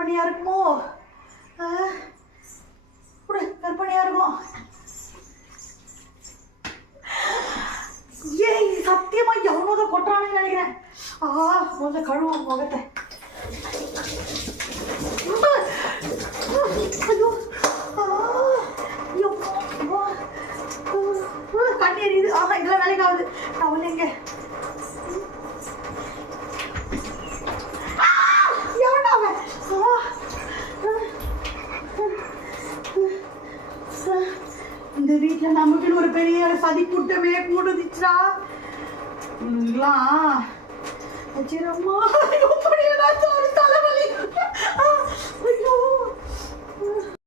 கற்பனையா இருக்குமோ? கற்பனையா இருக்கும். ஏய் சத்தியமா எவனோதான் கொட்டுறான்னு நினைக்கிறேன். முதல்ல கழுவும் முகத்தை. ஐயோ கண்ணி எரியுது. இதெல்லாம் வேலைக்கு ஆகுது. நான் வந்து எங்க இந்த வீட்டுல நமக்கு ஒரு பெரிய சதி கூட்டமே கூடுதுச்சுடா. வச்சிரம்மா